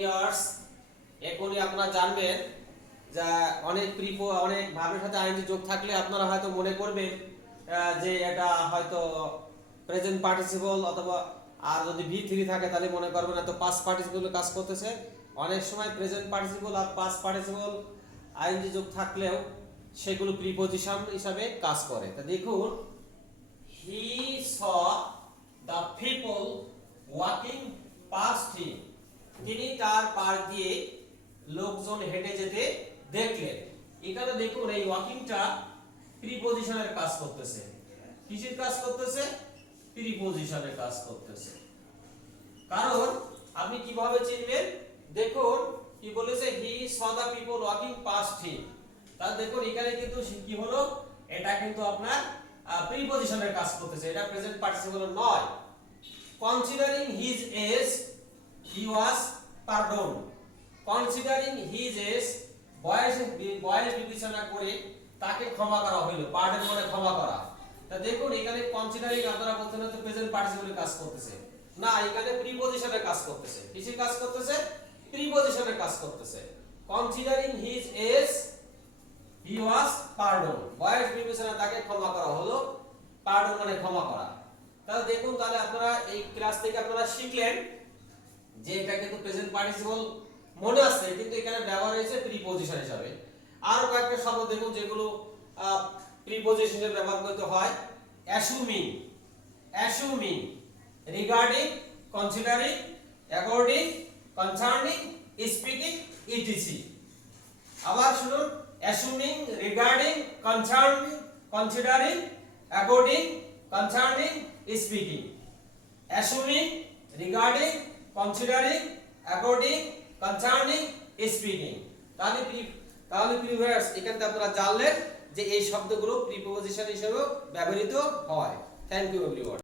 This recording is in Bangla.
ভিউয়ার্স, এখনই আপনারা জানবেন যে অনেক ভার্বের সাথে আইএনজি যোগ থাকলে আপনারা হয়তো মনে করবেন যে এটা হয়তো প্রেজেন্ট পার্টিসিপল, অথবা আর যদি V3 থাকে তাহলে মনে করবেন এত পাস্ট পার্টিসিপল কাজ করতেছে। অনেক সময় প্রেজেন্ট পার্টিসিপল আর পাস্ট পার্টিসিপল আইএনজি যোগ থাকলেও সেগুলো প্রিপজিশন হিসাবে কাজ করে। তা দেখুন, he saw the people walking past him, তিনি তার পাশ দিয়ে লোকজন হেঁটে যেতে দেখলেন। এখানে দেখুন এই ওয়াকিংটা প্রিপজিশনের কাজ করতেছে। কিসের কাজ করতেছে? প্রিপজিশনের কাজ করতেছে। কারণ আপনি কিভাবে চিনবেন? দেখুন কি বলেছে, he saw the people walking past him. তাহলে দেখুন এখানে কিন্তু কি হলো, এটা কিন্তু আপনার প্রিপজিশনের কাজ করতেছে, এটা প্রেজেন্ট পার্টিসিপল নয়। কনসিডারিং হিজ এজ হি ওয়াজ পারডন। কনসিডারিং হিজ এজ, বয়স বিবেচনা করে তাকে ক্ষমা করা হইল। পার্ডন মানে ক্ষমা করা। তা দেখুন এখানে কনসিডারিং আপনারা বলতে না তো প্রেজেন্ট পার্টিসিপলের কাজ করতেছে না, এখানে প্রিপজিশনের কাজ করতেছে। কিসের কাজ করতেছে? প্রিপজিশনের কাজ করতেছে। কনসিডারিং হিজ এজ হি ওয়াজ পারডন, বয়স বিবেচনা তাকে ক্ষমা করা হলো। পারডন মানে ক্ষমা করা। তাহলে দেখুন, তাহলে আপনারা এই ক্লাস থেকে আপনারা শিখলেন যে এটা কিন্তু প্রেজেন্ট পার্টিসিপল মনে আছে, কিন্তু এখানে ব্যবহার হয়েছে প্রিপজিশন হিসাবে। আর কয়েকটা শব্দ দেখুন যেগুলো প্রিপজিশন হিসেবে ব্যবহার করতে হয়। Assuming, assuming, regarding, considering, according, concerning, speaking, ETC. আবার শুনুন, assuming, regarding, concerning, considering, according, concerning, speaking. Assuming, regarding, considering, according, concerning, speaking. তাহলে ভিউয়ার্স, এখানে আপনারা জানলেন যে এই শব্দগুলো প্রিপজিশন হিসেবে ব্যবহৃত হয়। Thank you everyone.